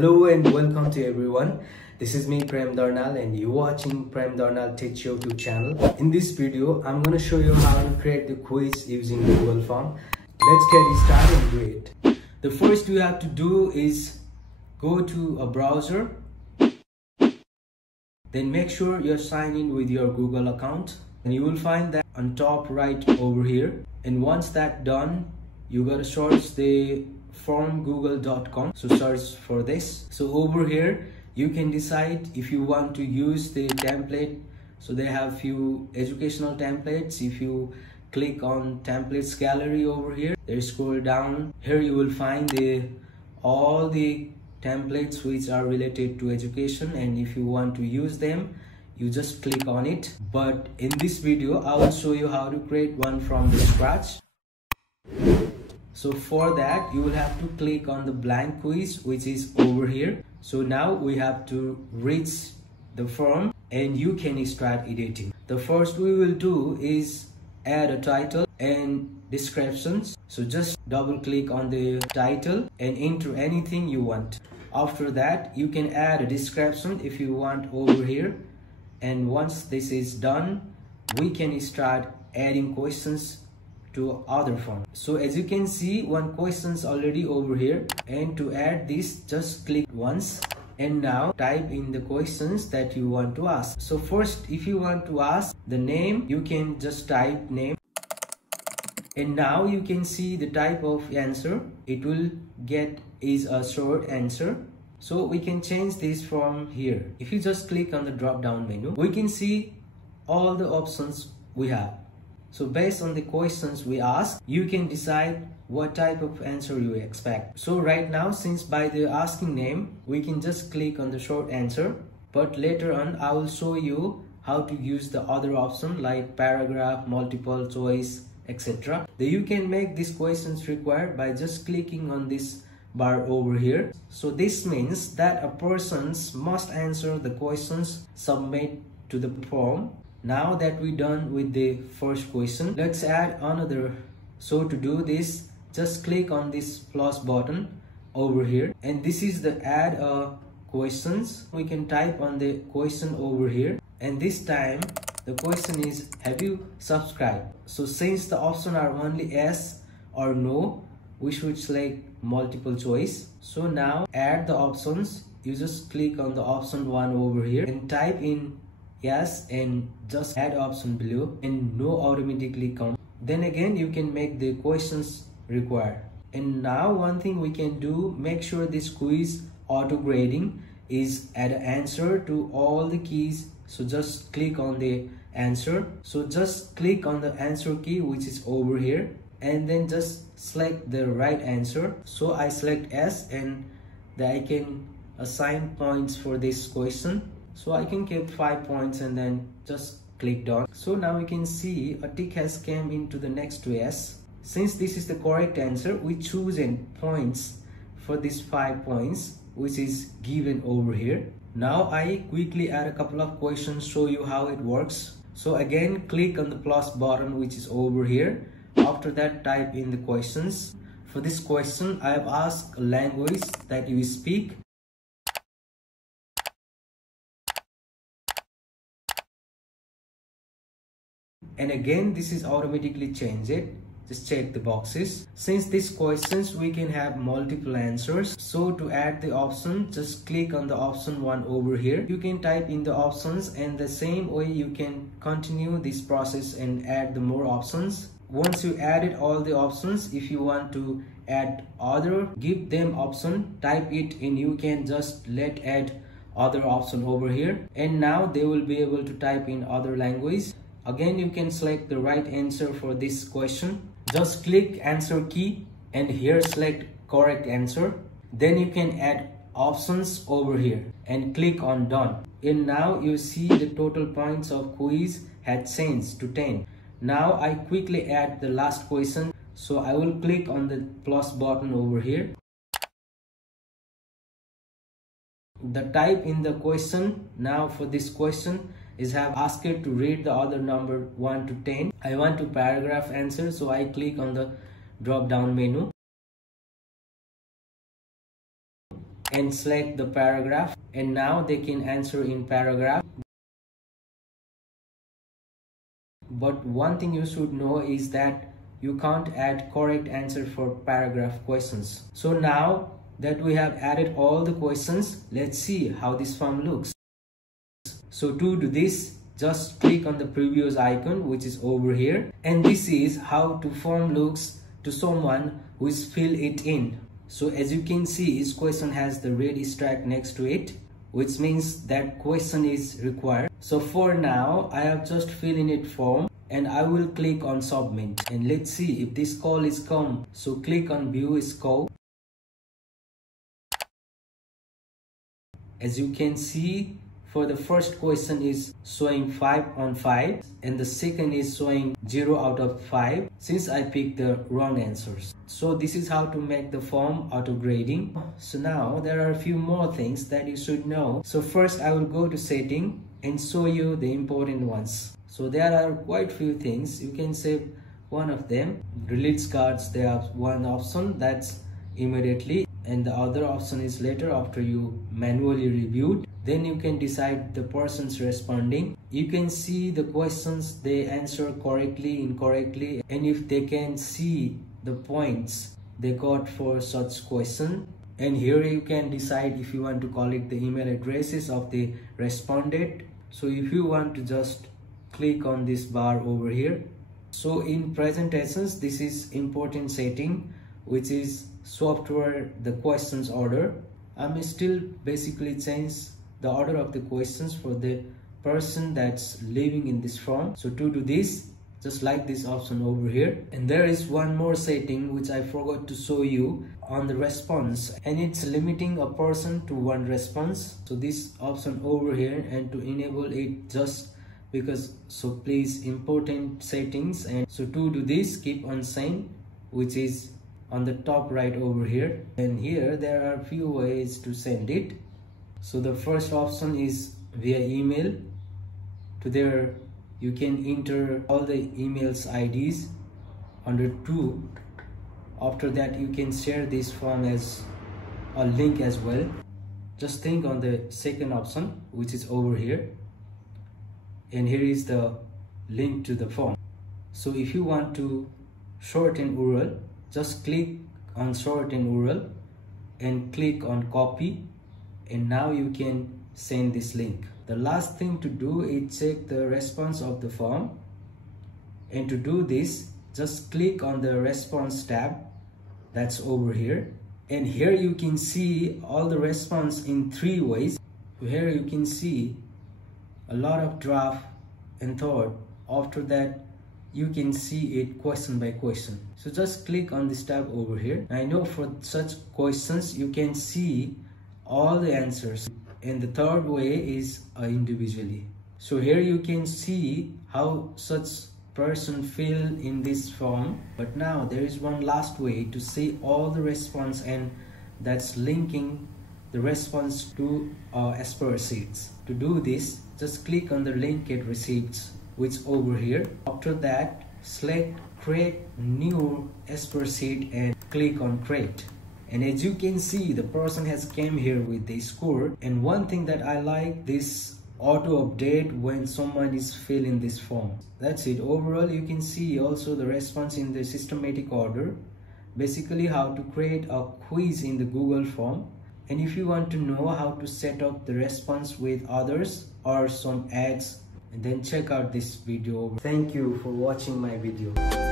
Hello and welcome to everyone. This is me Prem Darnal and you're watching Prem Darnal Teach YouTube channel. In this video, I'm going to show you how to create the quiz using Google Form. Let's get started and do it. The first you have to do is go to a browser. Then make sure you're signed in with your Google account. And you will find that on top right over here. And once that's done, you gotta search the formgoogle.com. So search for this. So over here you can decide if you want to use the template. So they have few educational templates. If you click on templates gallery over here, there scroll down, here you will find all the templates which are related to education, and if you want to use them, you just click on it. But in this video I will show you how to create one from the scratch. So for that you will have to click on the blank quiz which is over here. So now we have to reach the form and you can start editing. The first we will do is add a title and descriptions. So just double click on the title and enter anything you want. After that you can add a description if you want over here. And once this is done, we can start adding questions to other form. So as you can see, one question's already over here, and to add this just click once and now type in the questions that you want to ask. So first, if you want to ask the name, you can just type name, and now you can see the type of answer it will get is a short answer. So we can change this from here. If you just click on the drop down menu, we can see all the options we have. So based on the questions we ask, you can decide what type of answer you expect. So right now, since by the asking name, we can just click on the short answer. But later on, I will show you how to use the other option like paragraph, multiple choice, etc. Then you can make these questions required by just clicking on this bar over here. So this means that a person must answer the questions submit to the form. Now that we're done with the first question, let's add another. So to do this, just click on this plus button over here, and this is the add questions. We can type on the question over here, and this time the question is, have you subscribed? So since the options are only yes or no, we should select multiple choice. So now add the options. You just click on the option 1 over here and type in yes and just add option below, and no automatically come. Then again you can make the questions required. And now one thing we can do, make sure this quiz auto grading is add an answer to all the keys. So just click on the answer. So just click on the answer key which is over here, and then just select the right answer. So I select S, and then I can assign points for this question. So I can keep 5 points and then just click done. So now you can see a tick has came into the next to S. Since this is the correct answer, we choose points for these 5 points which is given over here. Now I quickly add a couple of questions, show you how it works. So again click on the plus button which is over here. After that type in the questions. For this question I have asked a language that you speak. And again this is automatically changed it. Just check the boxes. Since these questions we can have multiple answers, so to add the option, just click on the option 1 over here. You can type in the options, and the same way you can continue this process and add the more options. Once you added all the options, if you want to add other, give them option, type it in. You can just let add other option over here, and now they will be able to type in other language. Again you can select the right answer for this question. Just click answer key and here select correct answer. Then you can add options over here and click on done. And now you see the total points of quiz had changed to 10. Now I quickly add the last question. So I will click on the plus button over here. The type in the question. Now for this question is have asked it to read the other number 1 to 10. I want to paragraph answer, so I click on the drop down menu. and select the paragraph, and now they can answer in paragraph. But one thing you should know is that you can't add correct answer for paragraph questions. So now that we have added all the questions, let's see how this form looks. So to do this, just click on the previous icon which is over here, and this is how the form looks to someone who is fill it in. So as you can see, each question has the red strike next to it, which means that question is required. So for now, I have just filled in it form, and I will click on submit, and let's see if this call is come. So click on view scope. As you can see, for the first question is showing 5 on 5, and the second is showing 0 out of 5 since I picked the wrong answers. So this is how to make the form auto grading. So now there are a few more things that you should know. So first I will go to setting and show you the important ones. So there are quite few things. You can save one of them. Release cards, they have one option that's immediately, and the other option is later after you manually reviewed. Then you can decide the person's responding. You can see the questions they answer correctly, incorrectly, and if they can see the points they got for such question. And here you can decide if you want to collect the email addresses of the respondent. So if you want to just click on this bar over here. So in presentations, this is important setting, which is software the questions order. I may still basically change the order of the questions for the person that's living in this form. So to do this, just like this option over here. And there is one more setting which I forgot to show you on the response, and it's limiting a person to one response. So this option over here, and to enable it just because, so please important settings. And so to do this, keep on send, which is on the top right over here. And here there are a few ways to send it. So the first option is via email. To there you can enter all the emails IDs under to. After that you can share this form as a link as well. Just think on the second option, which is over here, and here is the link to the form. So if you want to shorten URL, just click on shorten URL and click on copy, and now you can send this link. The last thing to do is check the response of the form, and to do this, just click on the response tab that's over here, and here you can see all the response in 3 ways. Here you can see a lot of draft and thought. After that you can see it question by question. So just click on this tab over here. I know for such questions you can see all the answers, and the third way is individually. So here you can see how such person fill in this form. But now there is one last way to see all the response, and that's linking the response to as per sheets. To do this, just click on the link get receipts, which over here. After that, select create new as per sheet and click on create. And as you can see, the person has came here with the score. And one thing that I like, this auto update when someone is filling this form. That's it. Overall, you can see also the response in the systematic order. Basically how to create a quiz in the Google form. And if you want to know how to set up the response with others or some ads, then check out this video. Thank you for watching my video.